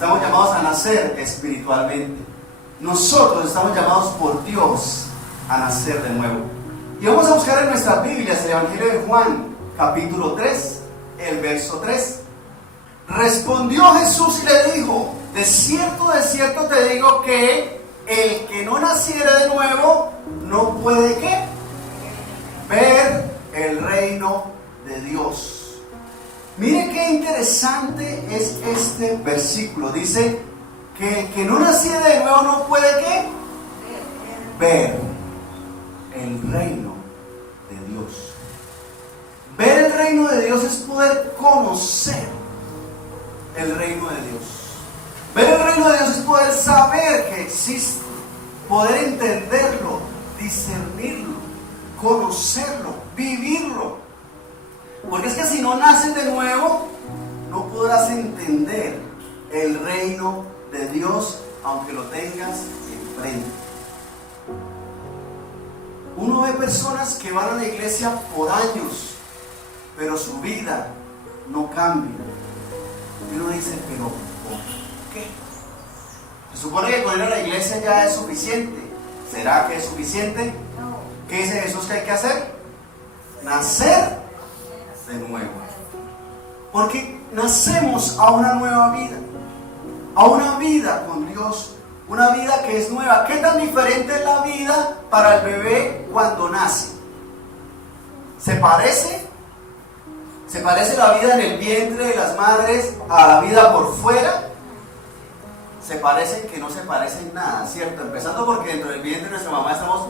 Estamos llamados a nacer espiritualmente. Nosotros estamos llamados por Dios a nacer de nuevo. Y vamos a buscar en nuestras Biblias el Evangelio de Juan, capítulo 3, el verso 3. Respondió Jesús y le dijo: de cierto te digo que el que no naciere de nuevo no puede ¿qué? Ver el reino de Dios. Mire qué interesante es este versículo. Dice que el que no naciere de nuevo no puede ¿qué? Ver el reino de Dios. Ver el reino de Dios es poder conocer el reino de Dios. Ver el reino de Dios es poder saber que existe, poder entenderlo, discernirlo, conocerlo, vivirlo. Porque es que si no naces de nuevo, no podrás entender el reino de Dios aunque lo tengas enfrente. Uno ve personas que van a la iglesia por años, pero su vida no cambia. Y uno dice, pero ¿por qué? Se supone que con ir a la iglesia ya es suficiente. ¿Será que es suficiente? ¿Qué dice Jesús que hay que hacer? Nacer de nuevo. Porque nacemos a una nueva vida, a una vida con Dios, una vida que es nueva. ¿Qué tan diferente es la vida para el bebé cuando nace? ¿Se parece? ¿Se parece la vida en el vientre de las madres a la vida por fuera? Se parecen que no se parecen nada, ¿cierto? Empezando porque dentro del vientre de nuestra mamá estamos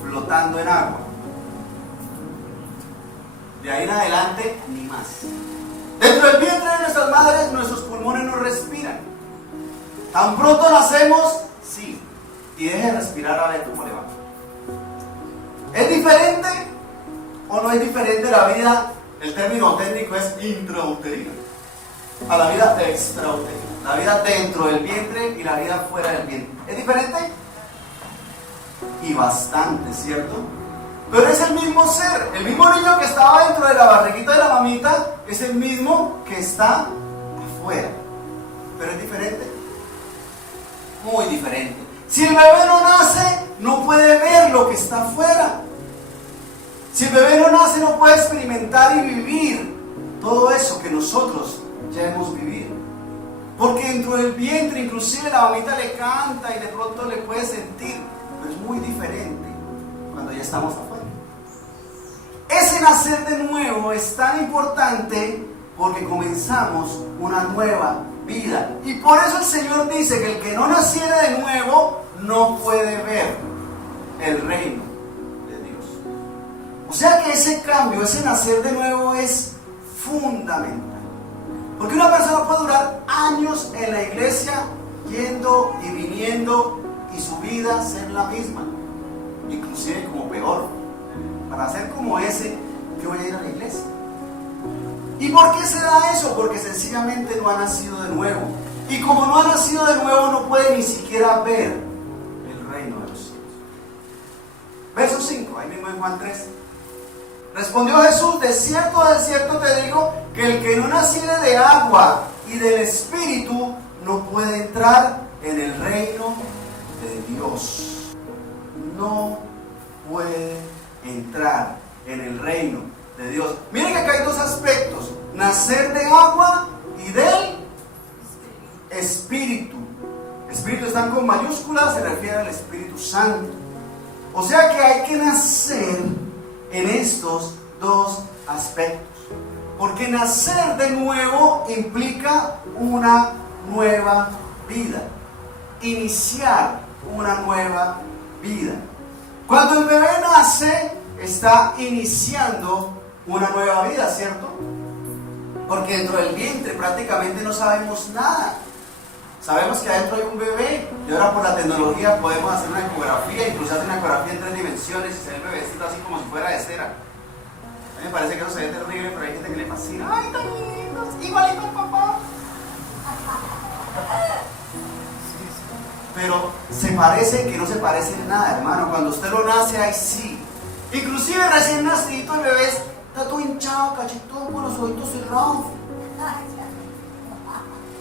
flotando en agua. De ahí en adelante, ni más. Dentro del vientre de nuestras madres, nuestros pulmones no respiran. Tan pronto nacemos, sí. Y deje de respirar a ver cómo le va. ¿Es diferente o no es diferente la vida? El término técnico es intrauterina a la vida extrauterina. La vida dentro del vientre y la vida fuera del vientre. ¿Es diferente? Y bastante, ¿cierto? Pero es el mismo ser. El mismo niño que estaba dentro de la barriguita de la mamita es el mismo que está afuera. Pero es diferente. Muy diferente. Si el bebé no nace, no puede ver lo que está afuera. Si el bebé no nace, no puede experimentar y vivir todo eso que nosotros ya hemos vivido. Porque dentro del vientre, inclusive la mamita le canta y de pronto le puede sentir, pero es muy diferente cuando ya estamos afuera. Ese nacer de nuevo es tan importante porque comenzamos una nueva vida. Y por eso el Señor dice que el que no naciere de nuevo no puede ver el reino de Dios. O sea que ese cambio, ese nacer de nuevo es fundamental. Porque una persona puede durar años en la iglesia, yendo y viniendo, y su vida ser la misma, inclusive como peor. Para ser como ese, yo voy a ir a la iglesia. ¿Y por qué se da eso? Porque sencillamente no ha nacido de nuevo. Y como no ha nacido de nuevo, no puede ni siquiera ver el reino de los cielos. Verso 5, ahí mismo en Juan 3. Respondió Jesús: de cierto te digo que el que no naciere de agua y del Espíritu no puede entrar en el reino de Dios. No puede entrar en el reino de Dios. Miren que acá hay dos aspectos: nacer de agua y del Espíritu. Espíritu están con mayúsculas, se refiere al Espíritu Santo. O sea que hay que nacer en estos dos aspectos. Porque nacer de nuevo implica una nueva vida. Iniciar una nueva vida. Cuando el bebé nace, está iniciando una nueva vida, ¿cierto? Porque dentro del vientre prácticamente no sabemos nada. Sabemos que adentro hay un bebé y ahora por la tecnología podemos hacer una ecografía, incluso hacer una ecografía en 3 dimensiones y se ve el bebecito así como si fuera de cera. A mí me parece que eso se ve terrible, pero hay gente que le fascina. ¡Ay, tan lindos! Igualito al papá. Pero se parece que no se parece en nada, hermano. Cuando usted lo nace, ahí sí. Inclusive recién nacidito el bebé está todo hinchado, cachetón, con los ojitos cerrados.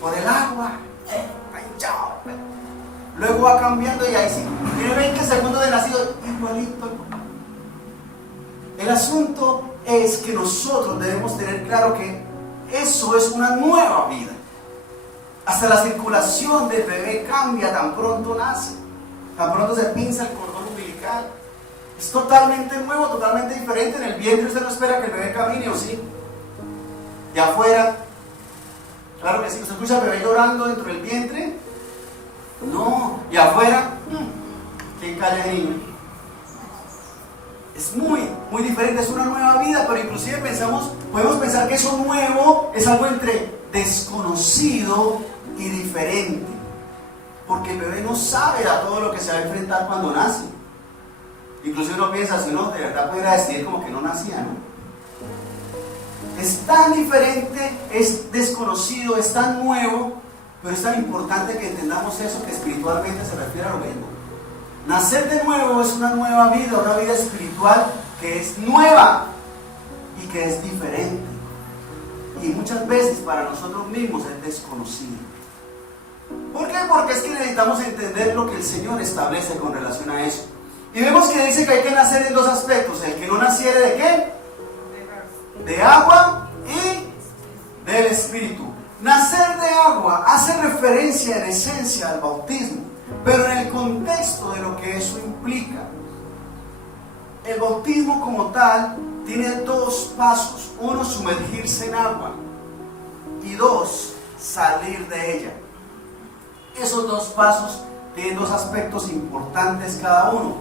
Por el agua. está hinchado. Luego va cambiando y ahí sí, tiene 20 segundos de nacido, igualito. El asunto es que nosotros debemos tener claro que eso es una nueva vida. Hasta la circulación del bebé cambia tan pronto nace, tan pronto se pinza el cordón umbilical. Es totalmente nuevo, totalmente diferente. En el vientre usted no espera que el bebé camine, ¿o sí? Y afuera, claro que sí. ¿Usted escucha al bebé llorando dentro del vientre? No. Y afuera, ¿quién calla el niño? Es muy diferente, es una nueva vida, pero inclusive podemos pensar que eso nuevo es algo entre desconocido y diferente, porque el bebé no sabe a todo lo que se va a enfrentar cuando nace. Inclusive uno piensa, si uno de verdad pudiera decidir como que no nacía, ¿no? Es tan diferente, es desconocido, es tan nuevo, pero es tan importante que entendamos eso, que espiritualmente se refiere a lo mismo. Nacer de nuevo es una nueva vida, una vida espiritual que es nueva y que es diferente. Y muchas veces para nosotros mismos es desconocido. ¿Por qué? Porque es que necesitamos entender lo que el Señor establece con relación a eso. Y vemos que dice que hay que nacer en dos aspectos. El que no naciere ¿de qué? De agua y del Espíritu. Nacer de agua hace referencia en esencia al bautismo, pero en el contexto de lo que eso implica. El bautismo como tal tiene dos pasos. Uno, sumergirse en agua, y dos, salir de ella. Esos dos pasos tienen dos aspectos importantes cada uno.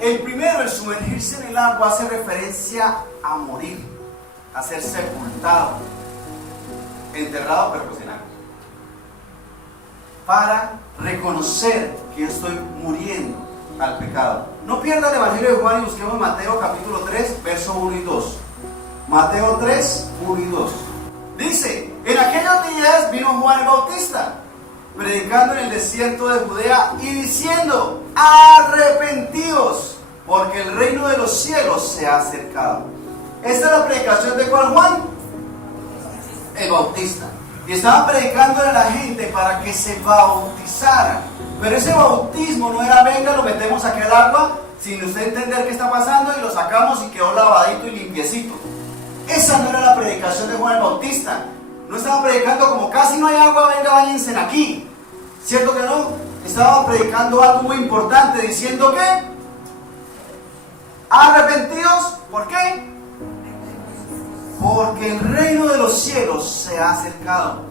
El primero, el sumergirse en el agua, hace referencia a morir, a ser sepultado, enterrado, pero pues en agua, para reconocer que yo estoy muriendo al pecado. No pierda el Evangelio de Juan y busquemos Mateo capítulo 3, verso 1 y 2. Mateo 3, 1 y 2. Dice: en aquellos días vino Juan el Bautista, predicando en el desierto de Judea y diciendo: arrepentíos, porque el reino de los cielos se ha acercado. Esta es la predicación de ¿cuál Juan? El Bautista. Y estaba predicando a la gente para que se bautizaran. Pero ese bautismo no era venga, lo metemos aquí al agua sin usted entender qué está pasando y lo sacamos y quedó lavadito y limpiecito. Esa no era la predicación de Juan el Bautista. No estaba predicando como casi no hay agua, venga, váyanse aquí. ¿Cierto que no? Estaba predicando algo muy importante, diciendo que arrepentidos. ¿Por qué? Porque el reino de los cielos se ha acercado.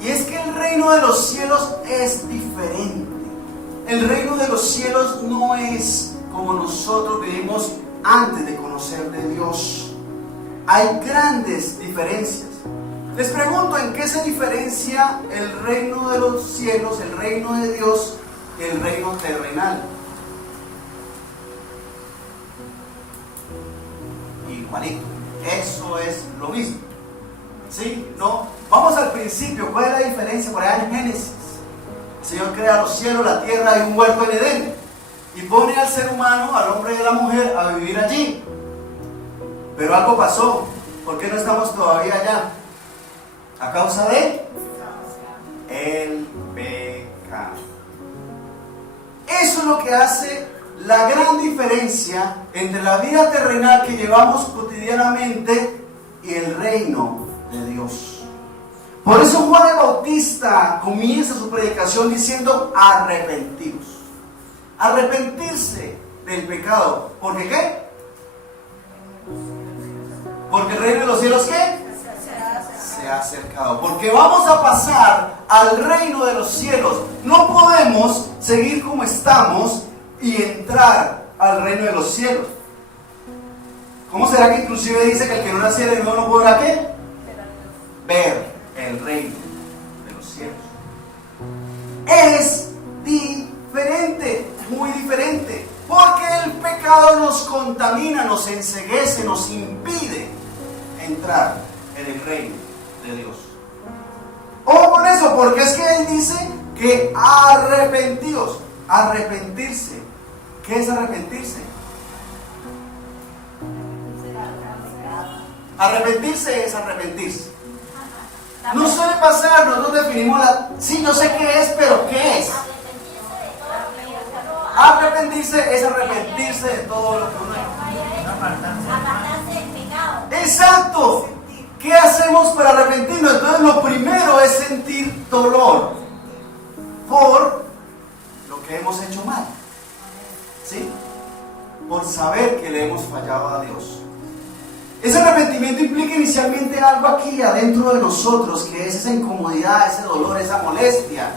Y es que el reino de los cielos es diferente. El reino de los cielos no es como nosotros vivimos antes de conocer de Dios. Hay grandes diferencias. Les pregunto, ¿en qué se diferencia el reino de los cielos, el reino de Dios, del reino terrenal? Igualito. Eso es lo mismo. ¿Sí? ¿No? Vamos al principio. ¿Cuál es la diferencia? Por allá en Génesis, el Señor crea los cielos, la tierra y un huerto en Edén. Y pone al ser humano, al hombre y a la mujer, a vivir allí. Pero algo pasó. ¿Por qué no estamos todavía allá? A causa de el pecado. Eso es lo que hace la gran diferencia entre la vida terrenal que llevamos cotidianamente y el reino de Dios. Por eso Juan el Bautista comienza su predicación diciendo: arrepentidos. Arrepentirse del pecado. ¿Por qué qué? Porque el reino de los cielos ¿qué? Se ha acercado. Porque vamos a pasar al reino de los cielos. No podemos seguir como estamos y entrar al reino de los cielos. ¿Cómo será que inclusive dice que el que no naciera de nuevo no podrá qué? Ver el reino de los cielos. Es diferente, muy diferente, porque el pecado nos contamina, nos enceguece, nos impide entrar en el reino de Dios. Ojo con eso, porque es que él dice que arrepentidos. Arrepentirse. ¿Qué es arrepentirse? Arrepentirse es arrepentirse. No suele pasar, nosotros definimos sí, yo sé qué es, pero ¿qué es? Arrepentirse es arrepentirse de todo lo que uno ha. Apartarse del pecado. Exacto. ¿Qué hacemos para arrepentirnos? Entonces lo primero es sentir dolor por lo que hemos hecho mal. ¿Sí? Por saber que le hemos fallado a Dios. Ese arrepentimiento implica inicialmente algo aquí adentro de nosotros, que es esa incomodidad, ese dolor, esa molestia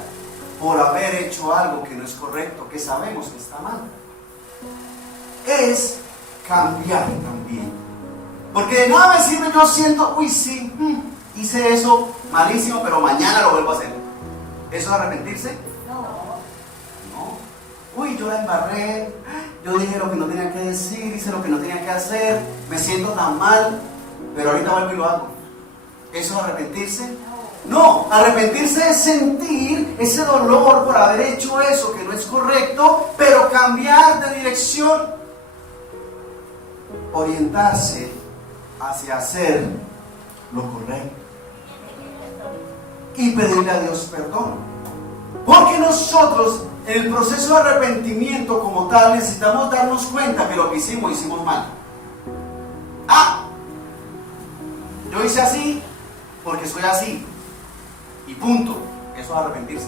por haber hecho algo que no es correcto, que sabemos que está mal. Es cambiar también. Porque de nada me sirve, yo siento, uy sí, hice eso malísimo, pero mañana lo vuelvo a hacer. ¿Eso es arrepentirse? No. Uy, yo la embarré, yo dije lo que no tenía que decir, hice lo que no tenía que hacer, me siento tan mal, pero ahorita vuelvo y lo hago. ¿Eso es arrepentirse? No, arrepentirse es sentir ese dolor por haber hecho eso que no es correcto, pero cambiar de dirección, orientarse hacia hacer lo correcto y pedirle a Dios perdón. Porque nosotros en el proceso de arrepentimiento como tal necesitamos darnos cuenta que lo que hicimos mal. Yo hice así porque soy así y punto. Eso es arrepentirse.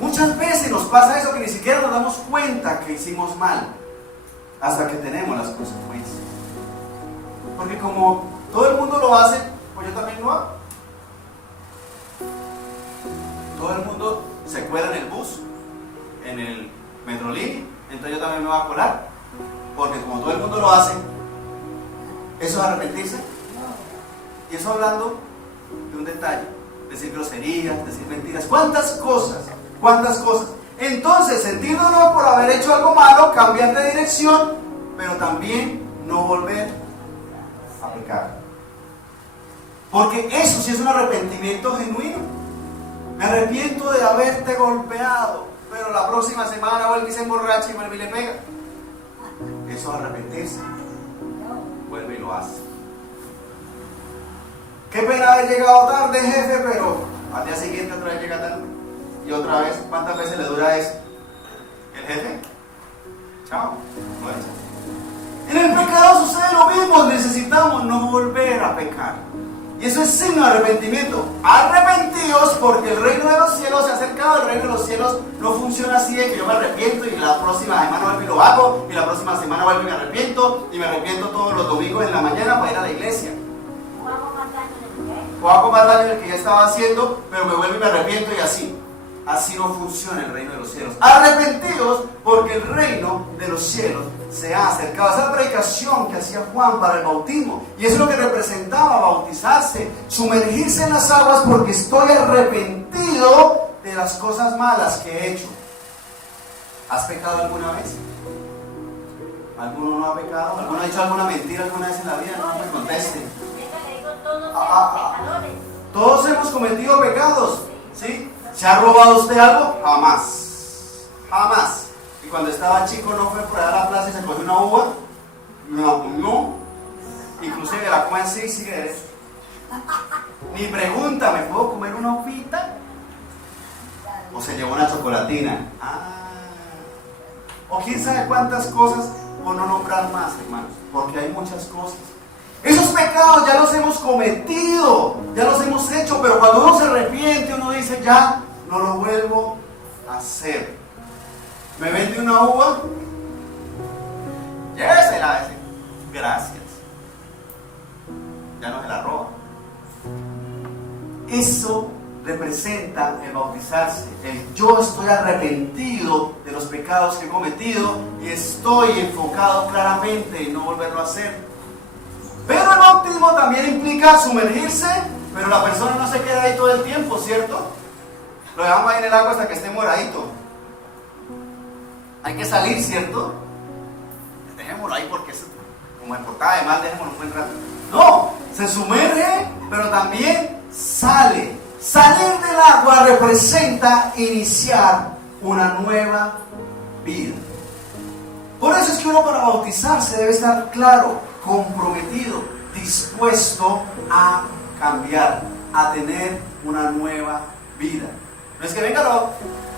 Muchas veces nos pasa eso, que ni siquiera nos damos cuenta que hicimos mal hasta que tenemos las consecuencias. Porque como todo el mundo lo hace, pues yo también lo hago. Todo el mundo se cuela en el bus, en el Metrolínea, entonces yo también me voy a colar. Porque como todo el mundo lo hace, ¿eso es arrepentirse? Y eso hablando de un detalle, decir groserías, decir mentiras, ¿cuántas cosas? Entonces, sentir dolor por haber hecho algo malo, cambiar de dirección, pero también no volver a pecar. Porque eso sí es un arrepentimiento genuino. Me arrepiento de haberte golpeado, pero la próxima semana vuelve y se emborracha y vuelve y le pega. Eso es arrepentirse. Vuelve y lo hace. Qué pena haber llegado tarde, jefe, pero al día siguiente otra vez llega tarde. Y otra vez, ¿cuántas veces le dura eso? ¿El jefe? Chao, lo echa. En el pecado sucede lo mismo, necesitamos no volver a pecar. Y eso es signo de arrepentimiento. Arrepentidos porque el reino de los cielos se ha acercado. El reino de los cielos no funciona así de que yo me arrepiento y la próxima semana vuelvo y lo hago, y la próxima semana vuelvo y me arrepiento todos los domingos en la mañana para ir a la iglesia. O hago más daño del que ya estaba haciendo, pero me vuelvo y me arrepiento y así. Así no funciona el reino de los cielos. Arrepentidos porque el reino de los cielos se ha acercado. Esa es la predicación que hacía Juan para el bautismo. Y eso es lo que representaba bautizarse, sumergirse en las aguas porque estoy arrepentido de las cosas malas que he hecho. ¿Has pecado alguna vez? ¿Alguno no ha pecado? ¿Alguno ha dicho alguna mentira alguna vez en la vida? No me contesten. Todos hemos cometido pecados, ¿sí? ¿Se ha robado usted algo? Jamás. Jamás. Y cuando estaba chico no fue por allá a la plaza y se cogió una uva. No. Inclusive la come así y sigue derecho. Ni pregunta, ¿me puedo comer una uvita? O se llevó una chocolatina. O quién sabe cuántas cosas, por no nombrar más, hermanos. Porque hay muchas cosas. Esos pecados ya los hemos cometido, ya los hemos hecho, pero cuando uno se arrepiente, uno dice, ya no lo vuelvo a hacer. ¿Me vende una uva? Llévesela, ese. Gracias. Ya no se la roba. Eso representa el bautizarse. Yo estoy arrepentido de los pecados que he cometido y estoy enfocado claramente en no volverlo a hacer. Pero el bautismo también implica sumergirse, pero la persona no se queda ahí todo el tiempo, ¿cierto? Lo dejamos ahí en el agua hasta que esté moradito. Hay que salir, ¿cierto? Dejémoslo ahí porque es como en portada de mal, dejémoslo un buen rato. No, se sumerge, pero también sale. Salir del agua representa iniciar una nueva vida. Por eso es que uno para bautizarse debe estar claro, comprometido, dispuesto a cambiar. a tener una nueva vida. No es que venga,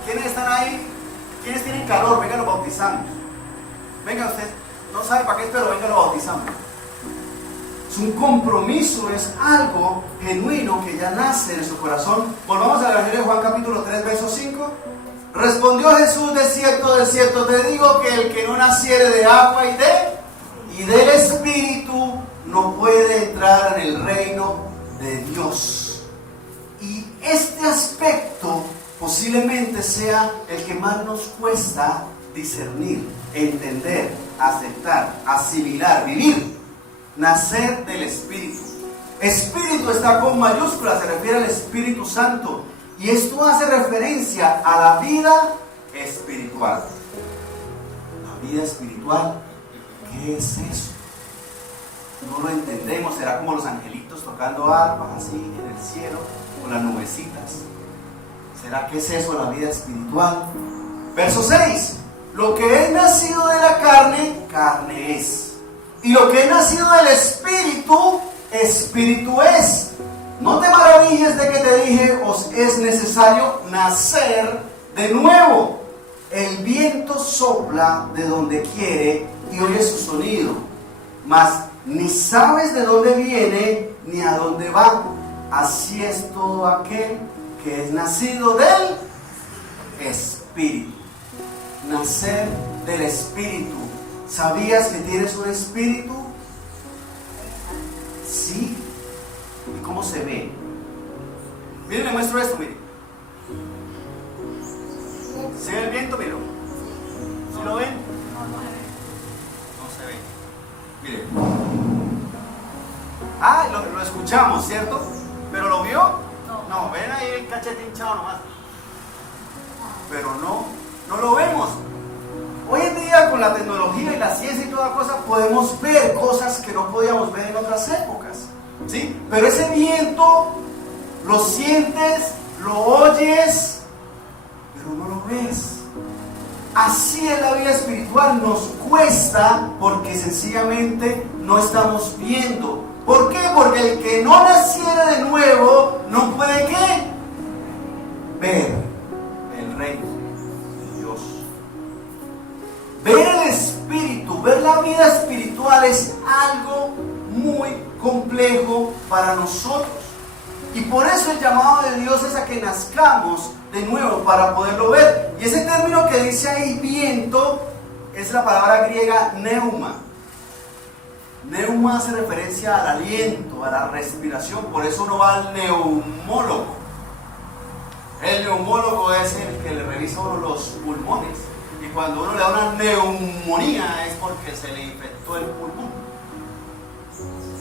¿quiénes están ahí? ¿Quiénes tienen calor? Venga, los bautizamos. Venga, usted no sabe para qué, pero venga, lo bautizamos. Es un compromiso, es algo genuino que ya nace en su corazón. Volvamos al Evangelio de Juan capítulo 3, verso 5. Respondió Jesús: de cierto te digo que el que no naciere de agua y del Espíritu no puede entrar en el reino de Dios. Y este aspecto posiblemente sea el que más nos cuesta discernir, entender, aceptar, asimilar, vivir. Nacer del Espíritu. Espíritu está con mayúsculas, se refiere al Espíritu Santo. Y esto hace referencia a la vida espiritual. La vida espiritual, ¿qué es eso? No lo entendemos, será como los angelitos tocando arpas así en el cielo, con las nubecitas. ¿Será qué es eso, la vida espiritual? Verso 6. Lo que es nacido de la carne, carne es. Y lo que es nacido del Espíritu, Espíritu es. No te maravilles de que te dije, os es necesario nacer de nuevo. El viento sopla de donde quiere y oye su sonido, mas ni sabes de dónde viene ni a dónde va. Así es todo aquel que es nacido del Espíritu. Nacer del Espíritu. ¿Sabías que tienes un espíritu? Sí. ¿Y cómo se ve? Miren, le muestro esto, miren. ¿Se ve el viento? Miren. ¿Sí lo ven? No se ve. Miren. Ah, lo escuchamos, ¿cierto? ¿Pero lo vio? No, ven ahí el cachete hinchado nomás. Pero no lo vemos. Hoy en día, con la tecnología y la ciencia y toda cosa, podemos ver cosas que no podíamos ver en otras épocas, ¿sí? Pero ese viento lo sientes, lo oyes, pero no lo ves. Así es la vida espiritual, nos cuesta porque sencillamente no estamos viendo. ¿Por qué? Porque el que no naciera de nuevo no puede ¿qué? Ver el reino. Ver el Espíritu, ver la vida espiritual es algo muy complejo para nosotros. Y por eso el llamado de Dios es a que nazcamos de nuevo para poderlo ver. Y ese término que dice ahí, viento, es la palabra griega neuma. Neuma hace referencia al aliento, a la respiración. Por eso uno va al neumólogo. El neumólogo es el que le revisa a uno los pulmones. Y cuando uno le da una neumonía es porque se le infectó el pulmón.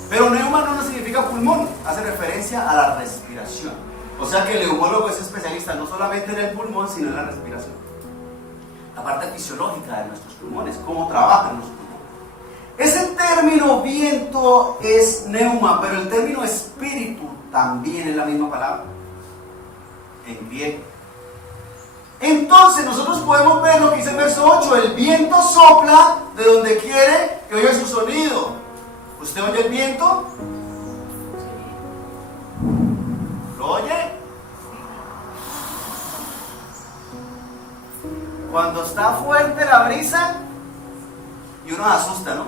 Pero neuma no significa pulmón, hace referencia a la respiración. O sea que el neumólogo es especialista no solamente en el pulmón, sino en la respiración. La parte fisiológica de nuestros pulmones, cómo trabajan los pulmones. Ese término viento es neuma, pero el término espíritu también es la misma palabra en griego. Entonces nosotros podemos ver lo que dice el verso 8: el viento sopla de donde quiere que oiga su sonido. ¿Usted oye el viento? ¿Lo oye? Cuando está fuerte la brisa y uno se asusta, ¿no?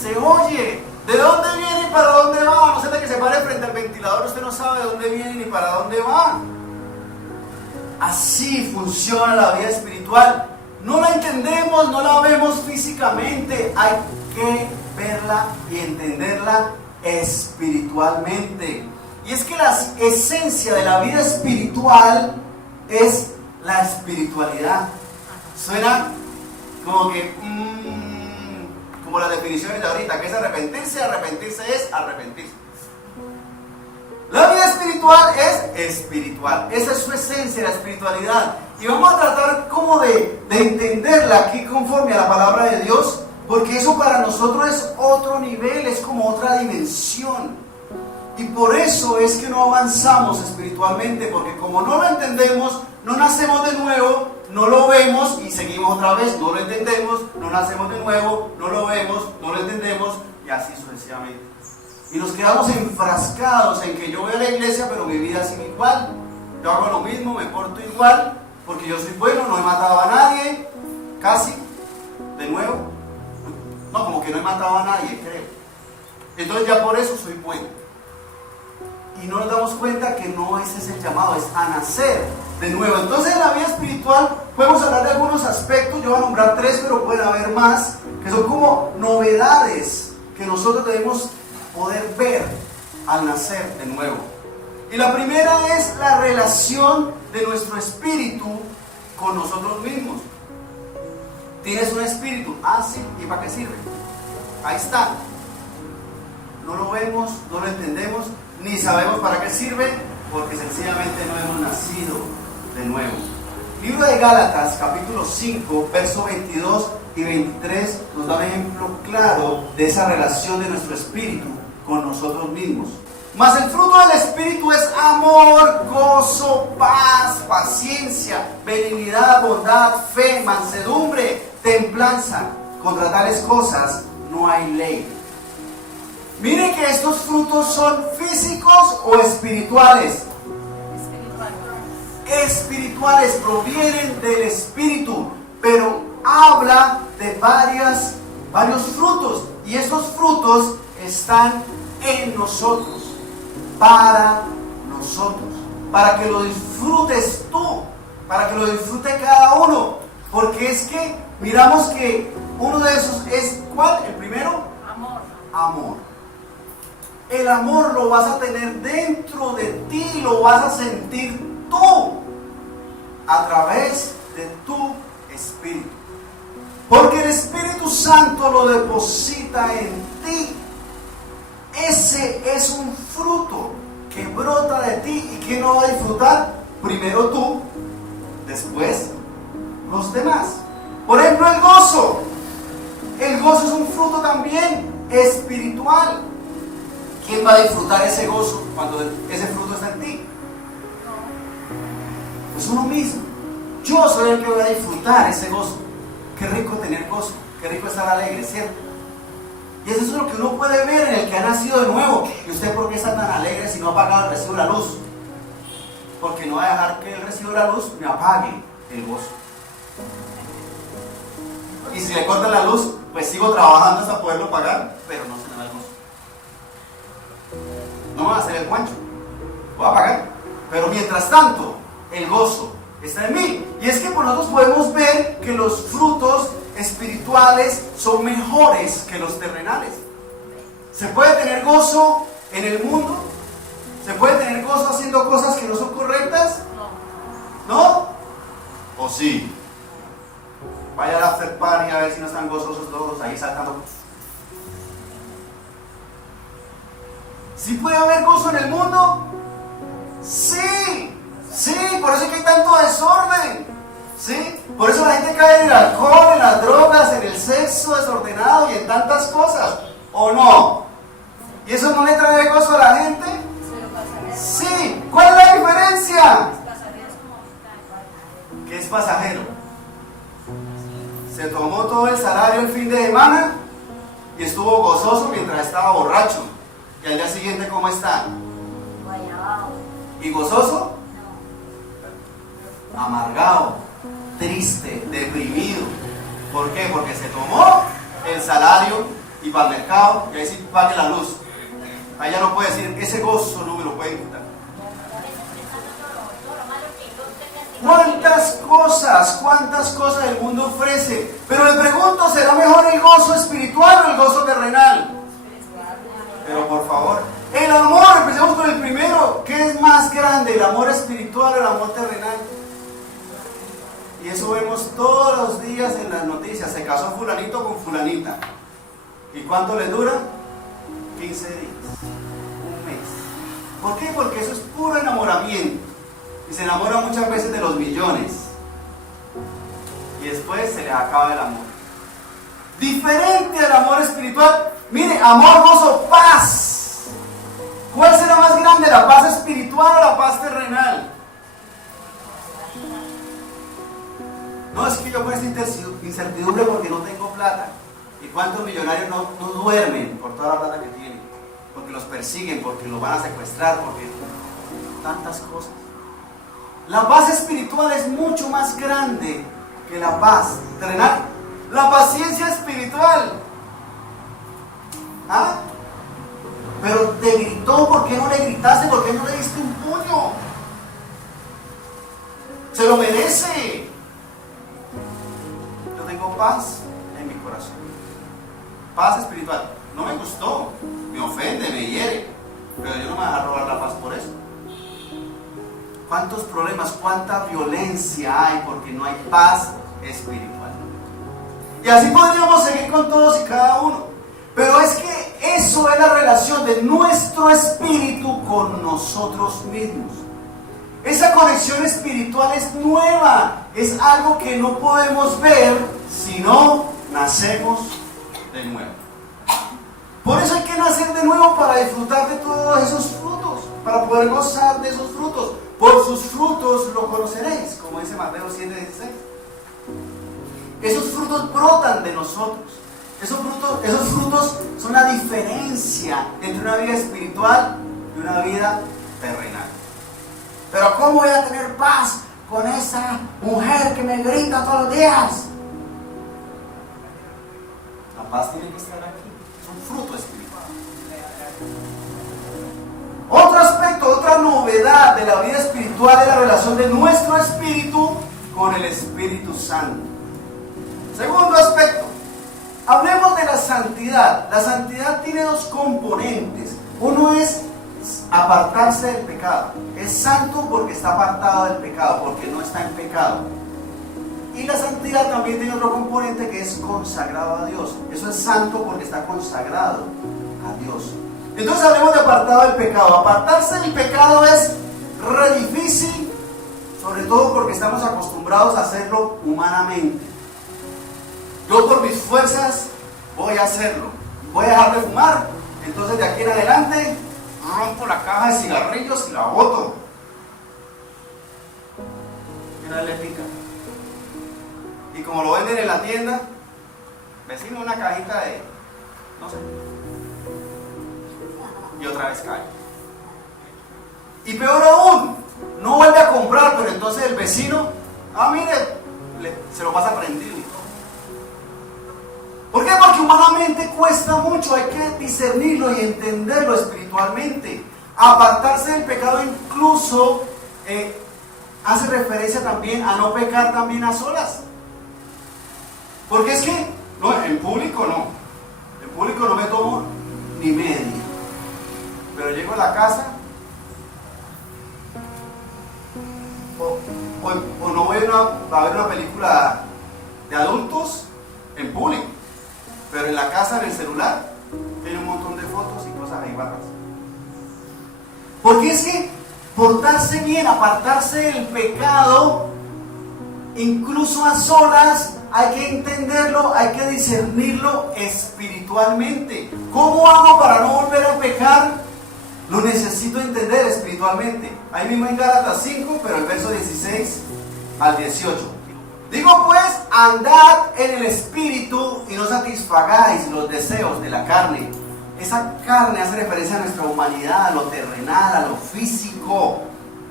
Se oye. ¿De dónde viene y para dónde va? No sé, de que se pare frente al ventilador, usted no sabe de dónde viene ni para dónde va. Así funciona la vida espiritual. No la entendemos, no la vemos físicamente. Hay que verla y entenderla espiritualmente. Y es que la esencia de la vida espiritual es la espiritualidad. Suena como que... como las definiciones de ahorita, que es arrepentirse, arrepentirse es arrepentirse. La vida espiritual es espiritual, esa es su esencia, la espiritualidad. Y vamos a tratar como de entenderla aquí conforme a la palabra de Dios, porque eso para nosotros es otro nivel, es como otra dimensión. Y por eso es que no avanzamos espiritualmente, porque como no lo entendemos, no nacemos de nuevo, no lo vemos y seguimos otra vez, no lo entendemos, no nacemos de nuevo, no lo vemos, no lo entendemos, y así sucesivamente. Y nos quedamos enfrascados en que yo voy a la iglesia, pero mi vida sigue igual. Yo hago lo mismo, me porto igual, porque yo soy bueno, no he matado a nadie, casi, de nuevo. No, como que no he matado a nadie, creo. Entonces ya por eso soy bueno. Y no nos damos cuenta que no ese es el llamado, es a nacer de nuevo. Entonces en la vida espiritual podemos hablar de algunos aspectos, yo voy a nombrar 3, pero pueden haber más, que son como novedades que nosotros debemos poder ver al nacer de nuevo. Y la primera es la relación de nuestro espíritu con nosotros mismos. ¿Tienes un espíritu? Ah, sí, ¿y para qué sirve? Ahí está. No lo vemos, no lo entendemos, ni sabemos para qué sirve, porque sencillamente no hemos nacido de nuevo. Libro de Gálatas, capítulo 5, verso 22 y 23, nos da un ejemplo claro de esa relación de nuestro espíritu con nosotros mismos. Mas el fruto del espíritu es amor, gozo, paz, paciencia, benignidad, bondad, fe, mansedumbre, templanza. Contra tales cosas no hay ley. Miren que estos frutos son físicos o espirituales. Espirituales, provienen del espíritu, pero habla de varios frutos, y estos frutos están en nosotros, para nosotros, para que lo disfrutes tú, para que lo disfrute cada uno, porque es que miramos que uno de esos es, ¿cuál? El primero, amor. El amor lo vas a tener dentro de ti, lo vas a sentir tú a través de tu espíritu, porque el Espíritu Santo lo deposita en ti. Ese es un fruto que brota de ti y que no va a disfrutar primero tú, después los demás. Por ejemplo, el gozo. El gozo es un fruto también espiritual. ¿Quién va a disfrutar ese gozo cuando ese fruto está en ti? Pues uno mismo. Yo soy el que voy a disfrutar ese gozo. Qué rico tener gozo, qué rico estar alegre, ¿cierto? Y eso es lo que uno puede ver en el que ha nacido de nuevo. ¿Y usted por qué está tan alegre si no ha pagado el recibo de la luz? Porque no va a dejar que el recibo de la luz me apague el gozo. Y si le cortan la luz, pues sigo trabajando hasta poderlo pagar, pero no se me da el gozo. No me va a hacer el guancho, voy a pagar. Pero mientras tanto, el gozo está en mí. Y es que por nosotros podemos ver que los frutos espirituales son mejores que los terrenales. ¿Se puede tener gozo en el mundo? ¿Se puede tener gozo haciendo cosas que no son correctas? ¿No? ¿O sí? Vaya al after party a ver si no están gozosos todos ahí saltando. ¿Sí puede haber gozo en el mundo? Sí, por eso es que hay tanto desorden. ¿Sí? Por eso la gente cae en el alcohol, en las drogas, en el sexo desordenado y en tantas cosas. ¿O no? ¿Y eso no le trae gozo a la gente? Sí. ¿Cuál es la diferencia? Que es pasajero. Se tomó todo el salario el fin de semana y estuvo gozoso mientras estaba borracho. Y al día siguiente, ¿cómo está? ¿Y gozoso? Amargado, triste, deprimido. ¿Por qué? Porque se tomó el salario y va al mercado y ahí sí pague la luz. Ahí ya no puede decir, ese gozo no me lo pueden quitar. ¿Cuántas cosas el mundo ofrece? Pero le pregunto, ¿será mejor el gozo espiritual o el gozo terrenal? Pero por favor, el amor, empecemos con el primero. ¿Qué es más grande, el amor espiritual o el amor terrenal? Y eso vemos todos los días en las noticias. Se casó fulanito con fulanita. ¿Y cuánto le dura? 15 días, un mes. ¿Por qué? Porque eso es puro enamoramiento. Y se enamora muchas veces de los millones. Y después se le acaba el amor. Diferente al amor espiritual. Mire, amor, gozo, paz. ¿Cuál será más grande, la paz espiritual o la paz terrenal? No, es que yo con esta incertidumbre porque no tengo plata. ¿Y cuántos millonarios no duermen por toda la plata que tienen? Porque los persiguen, porque los van a secuestrar, porque tantas cosas. La paz espiritual es mucho más grande que la paz terrenal. La paciencia espiritual. ¿Ah? Pero te gritó, ¿por qué no le gritaste? ¿Por qué no le diste un puño? Se lo merece. Yo tengo paz en mi corazón. Paz espiritual. No me gustó, me ofende, me hiere, pero yo no me voy a robar la paz por eso. ¿Cuántos problemas, cuánta violencia hay porque no hay paz espiritual? Y así podríamos seguir con todos y cada uno. Pero es que eso es la relación de nuestro espíritu con nosotros mismos. Esa conexión espiritual es nueva, es algo que no podemos ver si no nacemos de nuevo. Por eso hay que nacer de nuevo para disfrutar de todos esos frutos, para poder gozar de esos frutos. Por sus frutos lo conoceréis, como dice Mateo 7:16. Esos frutos brotan de nosotros. Esos frutos son la diferencia entre una vida espiritual y una vida terrenal. Pero ¿cómo voy a tener paz con esa mujer que me grita todos los días? La paz tiene que estar aquí. Es un fruto espiritual. Otro aspecto, otra novedad de la vida espiritual es la relación de nuestro espíritu con el Espíritu Santo. Segundo aspecto, hablemos de la santidad. La santidad tiene dos componentes. Uno es apartarse del pecado. Es santo porque está apartado del pecado, porque no está en pecado. Y la santidad también tiene otro componente que es consagrado a Dios. Eso es santo porque está consagrado a Dios. Entonces hablemos de apartado del pecado. Apartarse del pecado es re difícil, sobre todo porque estamos acostumbrados a hacerlo humanamente. Yo por mis fuerzas voy a hacerlo. Voy a dejar de fumar. Entonces de aquí en adelante rompo la caja de cigarrillos y la boto. Y una vez le pica. Y como lo venden en la tienda, vecino, una cajita de, no sé. Y otra vez cae. Y peor aún, no vuelve a comprar, pero entonces el vecino, mire, se lo pasa prendido y todo. ¿Por qué? Porque humanamente cuesta mucho, hay que discernirlo y entenderlo espiritualmente. Apartarse del pecado incluso hace referencia también a no pecar también a solas. Porque es que, no, en público no me tomo ni media. Pero llego a la casa o no voy a ver una película de adultos en público, pero en la casa, en el celular, tiene un montón de fotos y cosas ahí barras. Porque es que portarse bien, apartarse del pecado, incluso a solas, hay que entenderlo, hay que discernirlo espiritualmente. ¿Cómo hago para no volver a pecar? Lo necesito entender espiritualmente. Ahí mismo en Gálatas 5, pero el verso 16 al 18. Digo pues, andad en el espíritu y no satisfagáis los deseos de la carne. Esa carne hace referencia a nuestra humanidad, a lo terrenal, a lo físico.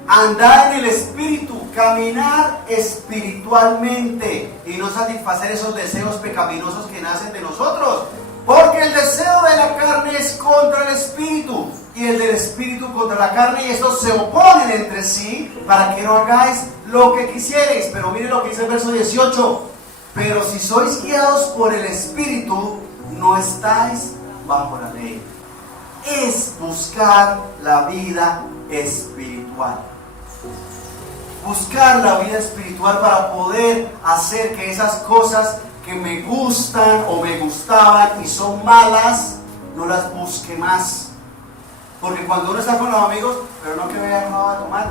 Andar en el espíritu, caminar espiritualmente y no satisfacer esos deseos pecaminosos que nacen de nosotros. Porque el deseo de la carne es contra el espíritu y el del espíritu contra la carne, y estos se oponen entre sí para que no hagáis lo que quisierais. Pero miren lo que dice el verso 18. Pero si sois guiados por el espíritu, no estáis bajo la ley. Es buscar la vida espiritual. Buscar la vida espiritual para poder hacer que esas cosas que me gustan o me gustaban y son malas, no las busque más. Porque cuando uno está con los amigos, pero no que me haya dejado de tomar.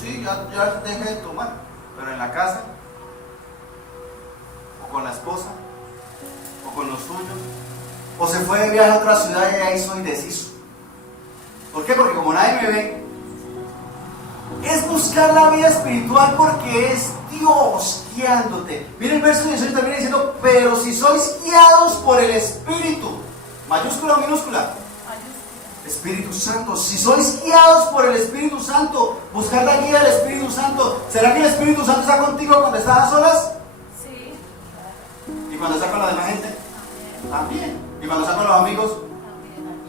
Sí, ya dejé de tomar. Pero en la casa, o con la esposa, o con los suyos, o se fue de viaje a otra ciudad y ahí soy indeciso. ¿Por qué? Porque como nadie me ve, Es buscar la vida espiritual porque es Dios guiándote. Mira el verso 18 también diciendo, pero si sois guiados por el Espíritu, mayúscula o minúscula, Espíritu Santo, si sois guiados por el Espíritu Santo, buscar la guía del Espíritu Santo. ¿Será que el Espíritu Santo está contigo cuando estás a solas? Sí. ¿Y cuando está con la demás gente? También. ¿Y cuando está con los amigos?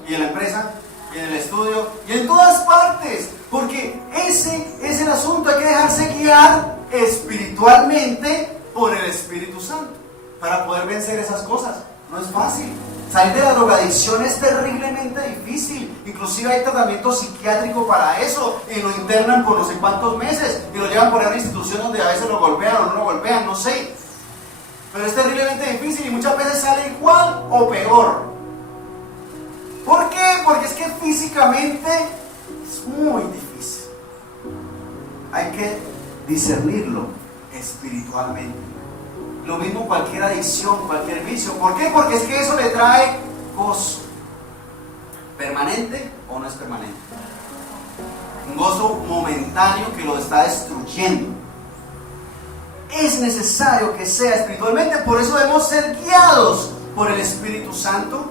¿Y en la empresa? ¿Y en el estudio? Y en todas partes. Porque ese es el asunto. Hay que dejarse guiar espiritualmente por el Espíritu Santo para poder vencer esas cosas. No es fácil. Salir de la drogadicción es terriblemente difícil. Inclusive hay tratamiento psiquiátrico para eso. Y lo internan por no sé cuántos meses. Y lo llevan por una institución donde a veces lo golpean o no lo golpean, no sé. Pero es terriblemente difícil y muchas veces sale igual o peor. ¿Por qué? Porque es que físicamente es muy difícil. Hay que discernirlo espiritualmente. Lo mismo cualquier adicción, cualquier vicio. ¿Por qué? Porque es que eso le trae gozo. ¿Permanente o no es permanente? Un gozo momentáneo que lo está destruyendo. Es necesario que sea espiritualmente. Por eso debemos ser guiados por el Espíritu Santo.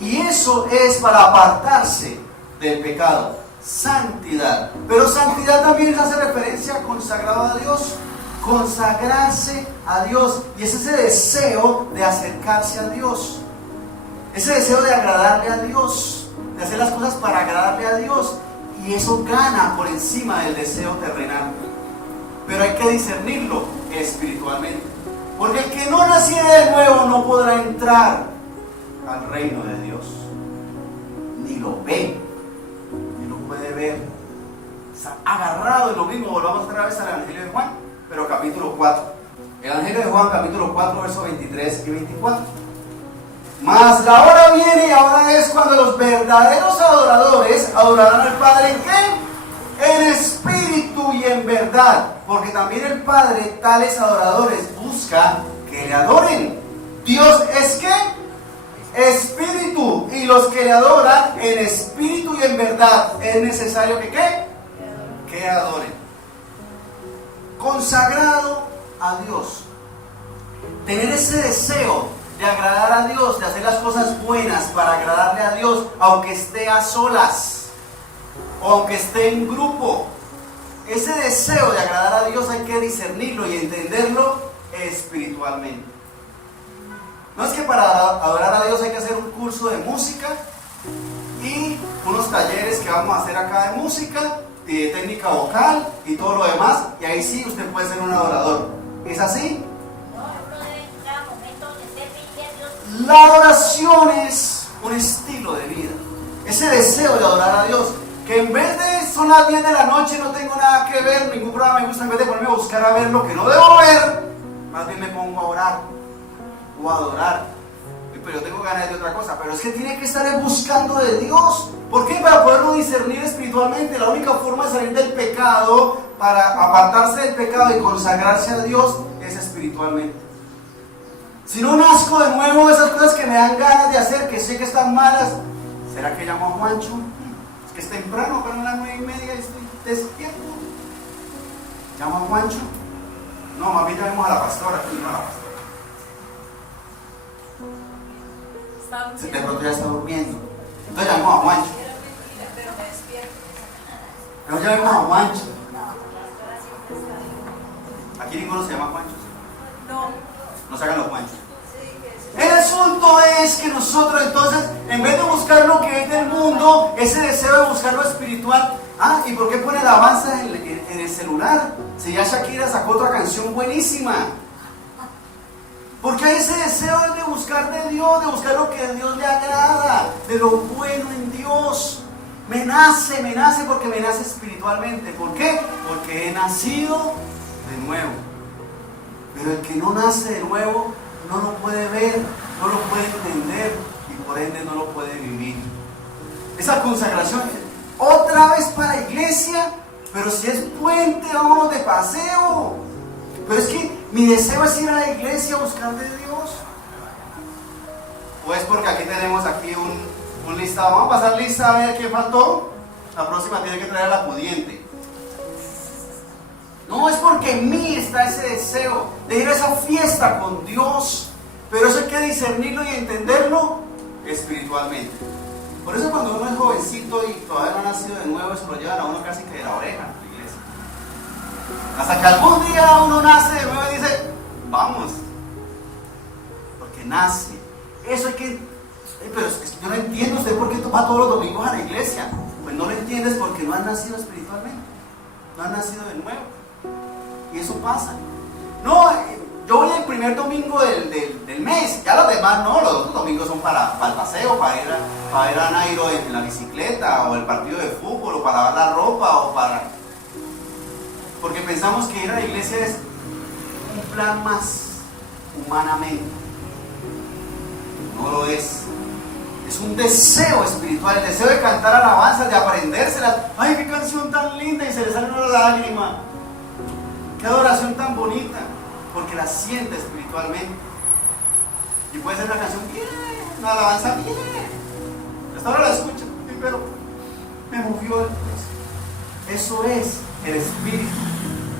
Y eso es para apartarse del pecado. Santidad. Pero santidad también hace referencia a consagrado a Dios. Consagrarse a Dios. Y es ese deseo de acercarse a Dios. Ese deseo de agradarle a Dios. De hacer las cosas para agradarle a Dios. Y eso gana por encima del deseo terrenal. Pero hay que discernirlo espiritualmente. Porque el que no naciera de nuevo no podrá entrar al reino de Dios. Ni lo ve, ni lo puede ver. Está agarrado en lo mismo. Volvamos otra vez al Evangelio de Juan, pero capítulo 4. El Evangelio de Juan, capítulo 4, versos 23 y 24. Mas la hora viene y ahora es cuando los verdaderos adoradores adorarán al Padre ¿en qué? En espíritu y en verdad. Porque también el Padre tales adoradores busca que le adoren. Dios es ¿qué? Espíritu. Y los que le adoran en espíritu y en verdad. Es necesario que ¿qué? Que adoren. Consagrado a Dios. Tener ese deseo de agradar a Dios, de hacer las cosas buenas para agradarle a Dios, aunque esté a solas o aunque esté en grupo. Ese deseo de agradar a Dios hay que discernirlo y entenderlo espiritualmente. No es que para adorar a Dios hay que hacer un curso de música y unos talleres que vamos a hacer acá de música y de técnica vocal y todo lo demás, y ahí sí usted puede ser un adorador. ¿Es así? La adoración es un estilo de vida. Ese deseo de adorar a Dios. Que en vez de son las 10 de la noche, no tengo nada que ver, ningún programa me gusta, en vez de ponerme a buscar a ver lo que no debo ver, más bien me pongo a orar o a adorar. Pero yo tengo ganas de otra cosa. Pero es que tiene que estar buscando de Dios. ¿Por qué? Para poderlo discernir espiritualmente. La única forma de salir del pecado, para apartarse del pecado y consagrarse a Dios, es espiritualmente. Si no nazco de nuevo, esas cosas que me dan ganas de hacer, que sé que están malas, ¿será que llamo a Juancho? Es que es temprano, pero a las 9:30 estoy despierto. ¿Llamo a Juancho? No, mami, llamemos a la pastora. No, a la pastora. De pronto ya está durmiendo. Entonces llamamos a Juancho. Pero me despierto. Pero llamemos a Juancho. Aquí ninguno se llama Juancho. No. No se hagan los Juanchos. El asunto es que nosotros entonces, en vez de buscar lo que es del mundo, ese deseo de buscar lo espiritual. ¿Y por qué pone alabanza en el celular? Si ya Shakira sacó otra canción buenísima. Porque hay ese deseo de buscar de Dios, de buscar lo que a Dios le agrada, de lo bueno en Dios. Me nace porque me nace espiritualmente. ¿Por qué? Porque he nacido de nuevo. Pero el que no nace de nuevo no lo puede ver, no lo puede entender y por ende no lo puede vivir. Esa consagración, otra vez para la iglesia, pero si es puente, vámonos de paseo. Pero es que mi deseo es ir a la iglesia a buscar de Dios. O es porque aquí tenemos un listado. Vamos a pasar lista a ver qué faltó. La próxima tiene que traer a la pudiente. No, es porque en mí está ese deseo de ir a esa fiesta con Dios. Pero eso hay que discernirlo y entenderlo espiritualmente. Por eso cuando uno es jovencito y todavía no ha nacido de nuevo, eso lo llevan a uno casi que de la oreja a la iglesia. Hasta que algún día uno nace de nuevo y dice, vamos. Porque nace. Eso hay que... pero es que yo no entiendo usted por qué va todos los domingos a la iglesia. Pues no lo entiendes porque no has nacido espiritualmente. No has nacido de nuevo. Y eso pasa. No, yo voy el primer domingo del mes. Ya los demás no, los otros domingos son para el paseo, para ir a Nairo en la bicicleta, o el partido de fútbol, o para lavar la ropa, o para... Porque pensamos que ir a la iglesia es un plan más humanamente. No lo es. Es un deseo espiritual, el deseo de cantar alabanzas, de aprendérselas. ¡Ay, qué canción tan linda! Y se le sale una lágrima. ¡Qué adoración tan bonita! Porque la siente espiritualmente. Y puede ser una canción bien, una alabanza bien. Hasta ahora la escucho, pero me movió el corazón. Eso es el espíritu.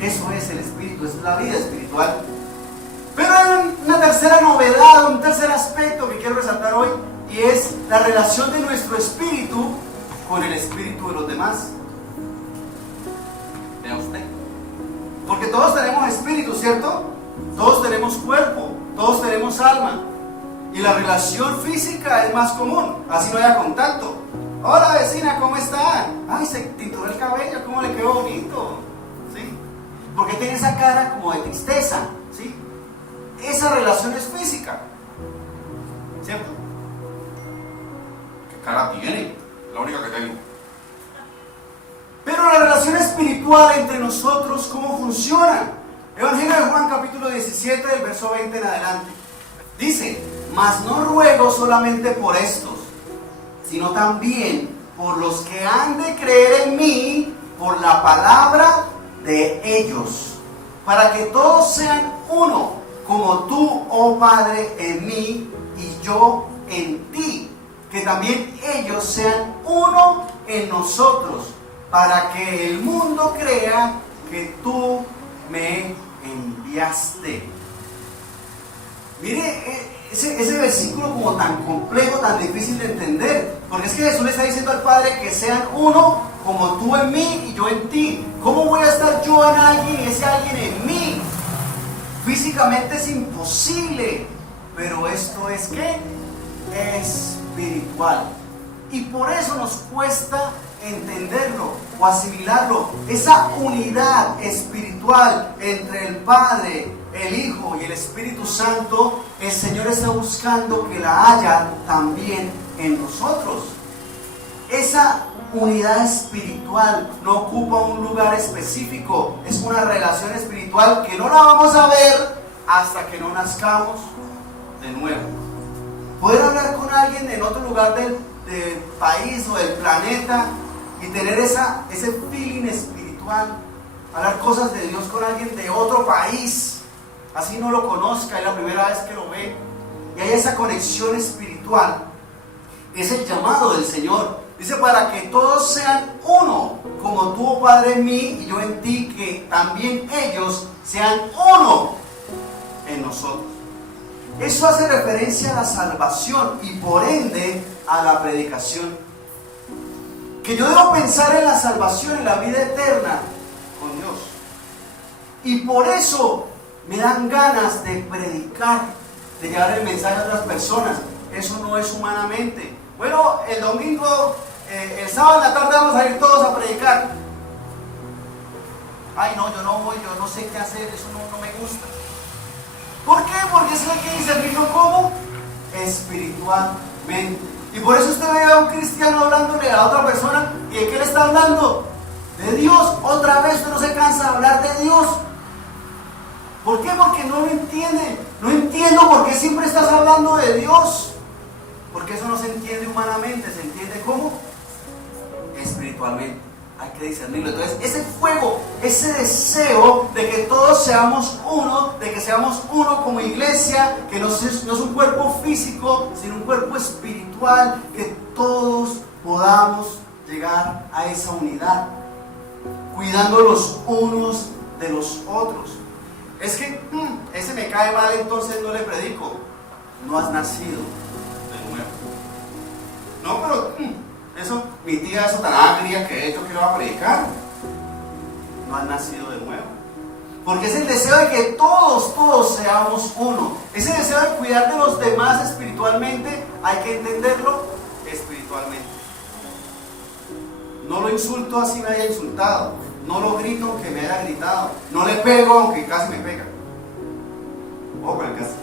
Eso es el espíritu, es la vida espiritual. Pero hay una tercera novedad, un tercer aspecto que quiero resaltar hoy, y es la relación de nuestro espíritu con el espíritu de los demás. Vea usted. Porque todos tenemos espíritu, ¿cierto? Todos tenemos cuerpo, todos tenemos alma. Y la relación física es más común, así no haya contacto. Hola vecina, ¿cómo está? Ay, se tinturó el cabello, ¿cómo le quedó bonito? ¿Sí? Porque tiene esa cara como de tristeza, ¿sí? Esa relación es física, ¿cierto? ¿Qué cara tiene? La única que tengo. Pero la relación espiritual entre nosotros, ¿cómo funciona? Evangelio de Juan capítulo 17, del verso 20 en adelante. Dice, mas no ruego solamente por estos, sino también por los que han de creer en mí por la palabra de ellos, para que todos sean uno, como tú, oh Padre, en mí y yo en ti, que también ellos sean uno en nosotros, para que el mundo crea que tú me enviaste. Mire ese versículo como tan complejo, tan difícil de entender, porque es que Jesús le está diciendo al Padre que sean uno como tú en mí y yo en ti. ¿Cómo voy a estar yo en alguien y ese alguien en mí? Físicamente es imposible, pero esto es ¿qué? Espiritual. Y por eso nos cuesta entenderlo o asimilarlo. Esa unidad espiritual entre el Padre, el Hijo y el Espíritu Santo, el Señor está buscando que la haya también en nosotros. Esa unidad espiritual no ocupa un lugar específico, es una relación espiritual que no la vamos a ver hasta que no nazcamos de nuevo. Poder hablar con alguien en otro lugar del país o del planeta y tener ese feeling espiritual, hablar cosas de Dios con alguien de otro país, así no lo conozca, es la primera vez que lo ve, y hay esa conexión espiritual, es el llamado del Señor. Dice, para que todos sean uno, como tú, oh Padre, en mí y yo en ti, que también ellos sean uno en nosotros. Eso hace referencia a la salvación y por ende a la predicación. Que yo debo pensar en la salvación, en la vida eterna con Dios. Y por eso me dan ganas de predicar, de llevar el mensaje a otras personas. Eso no es humanamente. Bueno, el domingo, el sábado en la tarde vamos a ir todos a predicar. Ay, no, yo no voy, yo no sé qué hacer, eso no me gusta. ¿Por qué? Porque eso hay que discernirlo como espiritualmente. Y por eso usted ve a un cristiano hablándole a otra persona, ¿y de qué le está hablando? De Dios. Otra vez usted no se cansa de hablar de Dios. ¿Por qué? Porque no lo entiende. No entiendo por qué siempre estás hablando de Dios. Porque eso no se entiende humanamente, se entiende como espiritualmente. Hay que discernirlo. Entonces, ese fuego, ese deseo de que todos seamos uno, de que seamos uno como iglesia, que no es un cuerpo físico, sino un cuerpo espiritual, que todos podamos llegar a esa unidad, cuidando los unos de los otros. Es que ese me cae mal, entonces no le predico. No has nacido de nuevo. No, pero eso, mi tía, eso tan agria que yo quiero predicar. No has nacido de nuevo. Porque es el deseo de que todos seamos uno. Ese deseo de cuidar de los demás espiritualmente, hay que entenderlo espiritualmente. No lo insulto así me haya insultado. No lo grito aunque me haya gritado. No le pego aunque casi me pega. Ojo con el caso.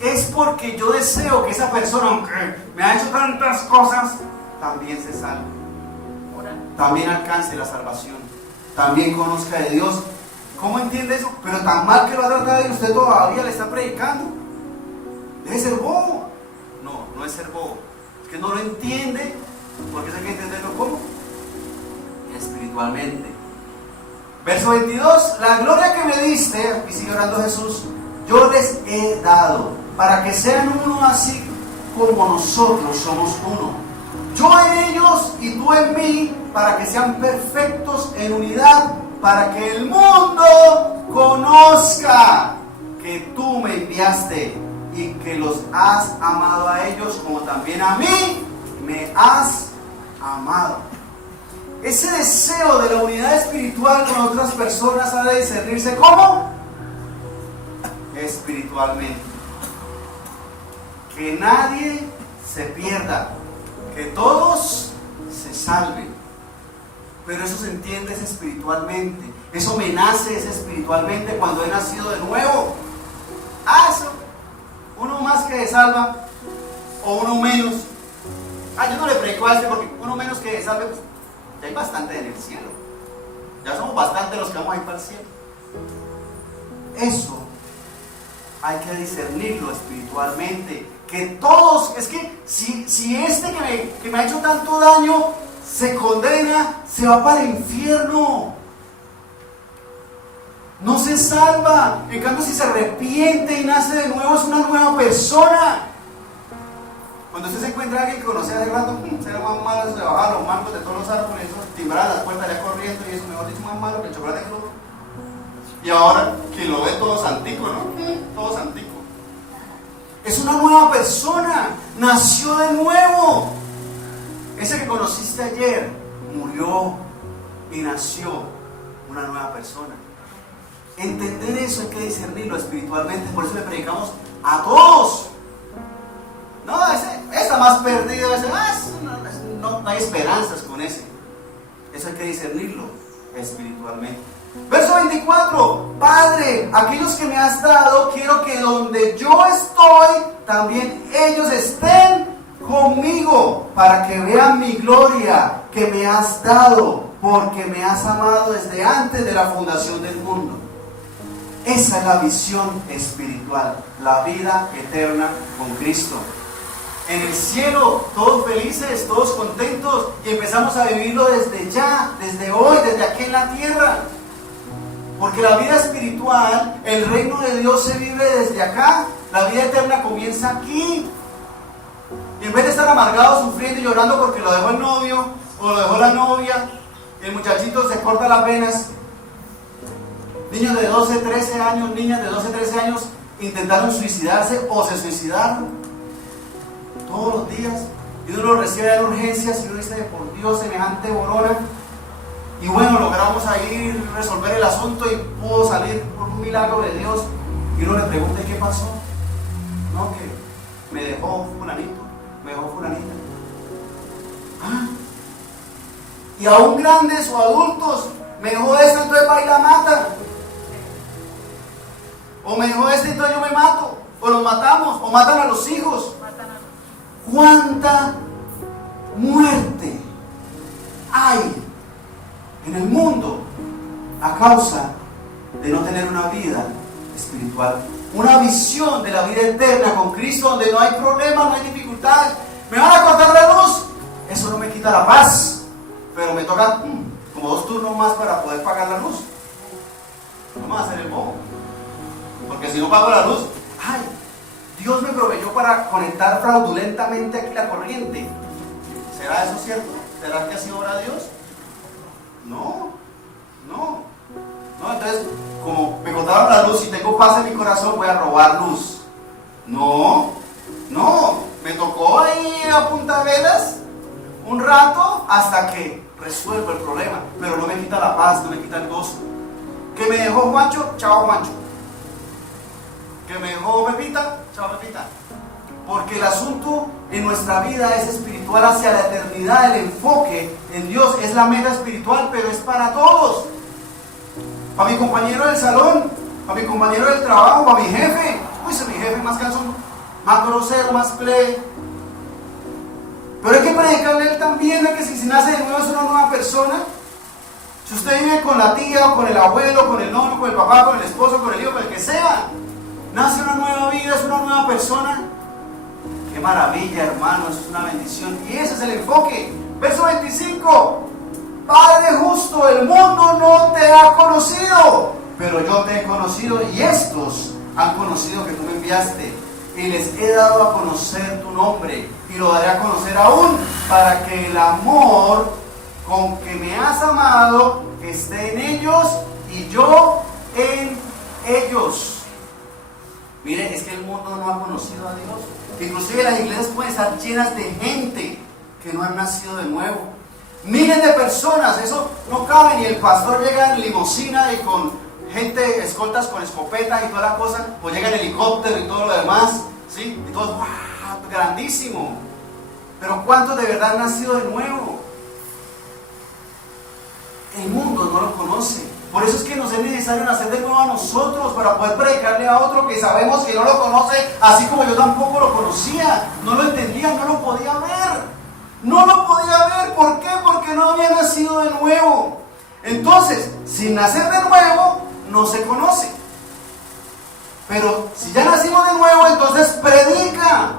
Es porque yo deseo que esa persona, aunque me ha hecho tantas cosas, también se salve. También alcance la salvación. También conozca de Dios. ¿Cómo entiende eso? Pero tan mal que lo ha tratado y usted todavía le está predicando. Debe ser bobo. No es ser bobo. Es que no lo entiende, porque hay que entenderlo ¿cómo? Espiritualmente. Verso 22. La gloria que me diste, y sigue orando Jesús, yo les he dado, para que sean uno así como nosotros somos uno. Yo en ellos y tú en mí, para que sean perfectos en unidad, para que el mundo conozca que tú me enviaste y que los has amado a ellos como también a mí me has amado. Ese deseo de la unidad espiritual con otras personas ha de discernirse ¿cómo? Espiritualmente. Que nadie se pierda, que todos se salven. Pero eso se entiende es espiritualmente. Eso me nace es espiritualmente cuando he nacido de nuevo. Eso. Uno más que se salva o uno menos. Yo no le predico a este porque uno menos que se salve, pues ya hay bastante en el cielo. Ya somos bastante los que vamos a ir para el cielo. Eso hay que discernirlo espiritualmente. Que todos, es que si este que me ha hecho tanto daño se condena, se va para el infierno. No se salva. En cambio, si se arrepiente y nace de nuevo, es una nueva persona. Cuando usted se encuentra a alguien que conocía hace rato, será más malo, se bajaban los marcos de todos los árboles, timbraban las puertas ya corriendo y eso, mejor dicho, más malo que el chocolate crudo. Y ahora, quien lo ve todo santico, ¿no? Todo santico. Es una nueva persona, nació de nuevo. Ese que conociste ayer murió y nació una nueva persona. Entender eso hay que discernirlo espiritualmente. Por eso le predicamos a todos. No, ese está más perdido. Ese, no hay esperanzas con ese. Eso hay que discernirlo espiritualmente. Verso 24. Padre, aquellos que me has dado, quiero que donde yo estoy, también ellos estén conmigo, para que vean mi gloria que me has dado, porque me has amado desde antes de la fundación del mundo. Esa es la visión espiritual, la vida eterna con Cristo. En el cielo, todos felices, todos contentos, y empezamos a vivirlo desde ya, desde hoy, desde aquí en la tierra. Porque la vida espiritual, el reino de Dios se vive desde acá, la vida eterna comienza aquí. Y en vez de estar amargado, sufriendo y llorando porque lo dejó el novio o lo dejó la novia, el muchachito se corta las venas. Niños de 12, 13 años, niñas de 12, 13 años intentaron suicidarse o se suicidaron todos los días. Y uno lo recibe en urgencias y uno dice, por Dios, semejante borona. Y bueno, logramos ahí resolver el asunto y pudo salir por un milagro de Dios. Y uno le pregunta, ¿qué pasó? No, que me dejó fulanito, me dejó fulanita. Y aún grandes o adultos, me dejó esto, entonces va y la mata. O me dejó esto, entonces yo me mato. O los matamos, o matan a los hijos. ¿Cuánta muerte hay en el mundo a causa de no tener una vida espiritual? Una visión de la vida eterna con Cristo, donde no hay problemas, no hay dificultades. ¿Me van a cortar la luz? Eso no me quita la paz, pero me toca como 2 turnos más para poder pagar la luz. Vamos a hacer el bobo, porque si no pago la luz, Dios me proveyó para conectar fraudulentamente aquí la corriente. ¿Será eso cierto? ¿Será que así obra Dios? No, No. No, entonces, como me cortaron la luz y tengo paz en mi corazón, voy a robar luz. No, no. Me tocó ahí a puntavelas un rato hasta que resuelvo el problema. Pero no me quita la paz, no me quita el gozo. Que me dejó Juancho, chao Juancho. Que me dejó Pepita, chao Pepita. Porque el asunto en nuestra vida es espiritual hacia la eternidad. El enfoque en Dios es la meta espiritual, pero es para todos. Para mi compañero del salón, para mi compañero del trabajo, para mi jefe. Uy, ese es mi jefe más cansón, más grosero, más play. Pero hay que predicarle a él también de que si nace de nuevo es una nueva persona. Si usted vive con la tía, o con el abuelo, con el novio, con el papá, con el esposo, con el hijo, con el que sea, nace una nueva vida, es una nueva persona. ¡Qué maravilla, hermanos! Es una bendición. Y ese es el enfoque. Verso 25. Padre justo, el mundo no te ha conocido, pero yo te he conocido y estos han conocido que tú me enviaste. Y les he dado a conocer tu nombre y lo daré a conocer aún para que el amor con que me has amado esté en ellos y yo en ellos. Mire, es que el mundo no ha conocido a Dios. Inclusive las iglesias pueden estar llenas de gente que no han nacido de nuevo. Miles de personas, eso no cabe, ni el pastor llega en limusina y con gente, escoltas con escopetas y toda la cosa, o llega en helicóptero y todo lo demás, ¿sí? Y todo, ¡wow! Grandísimo. Pero ¿cuántos de verdad han nacido de nuevo? El mundo no lo conoce. Por eso es que nos es necesario nacer de nuevo a nosotros para poder predicarle a otro que sabemos que no lo conoce, así como yo tampoco lo conocía, no lo entendía, no lo podía ver. No lo podía ver, ¿por qué? Porque no había nacido de nuevo. Entonces, sin nacer de nuevo, no se conoce. Pero si ya nacimos de nuevo, entonces predica.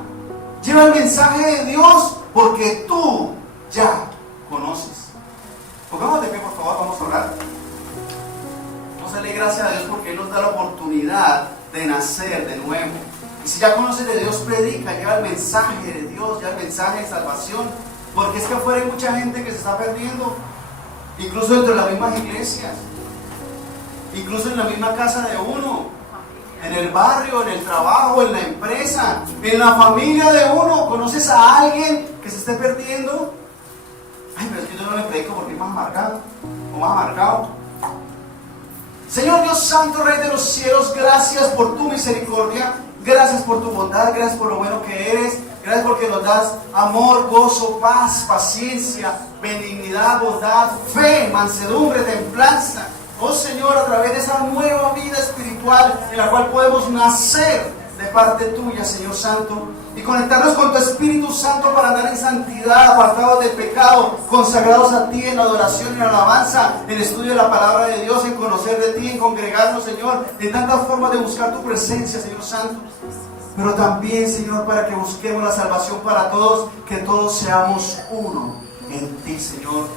Lleva el mensaje de Dios, porque tú ya conoces. Pongamos de pie, por favor, vamos a orar. Vamos a darle gracias a Dios porque Él nos da la oportunidad de nacer de nuevo. Y si ya conoces de Dios, predica, lleva el mensaje de Dios, lleva el mensaje de salvación. Porque es que afuera hay mucha gente que se está perdiendo, incluso dentro de las mismas iglesias, incluso en la misma casa de uno, en el barrio, en el trabajo, en la empresa, en la familia de uno. ¿Conoces a alguien que se esté perdiendo? Ay, pero es que yo no le predico porque es más amargado o más amargado. Señor Dios Santo, Rey de los cielos, gracias por tu misericordia, gracias por tu bondad, gracias por lo bueno que eres. Gracias porque nos das amor, gozo, paz, paciencia, benignidad, bondad, fe, mansedumbre, templanza. Oh Señor, a través de esa nueva vida espiritual en la cual podemos nacer de parte tuya, Señor Santo, y conectarnos con tu Espíritu Santo para andar en santidad, apartados del pecado, consagrados a ti en adoración y en alabanza, en estudio de la palabra de Dios, en conocer de ti, en congregarnos, Señor, en tantas formas de buscar tu presencia, Señor Santo. Pero también, Señor, para que busquemos la salvación para todos, que todos seamos uno en ti, Señor.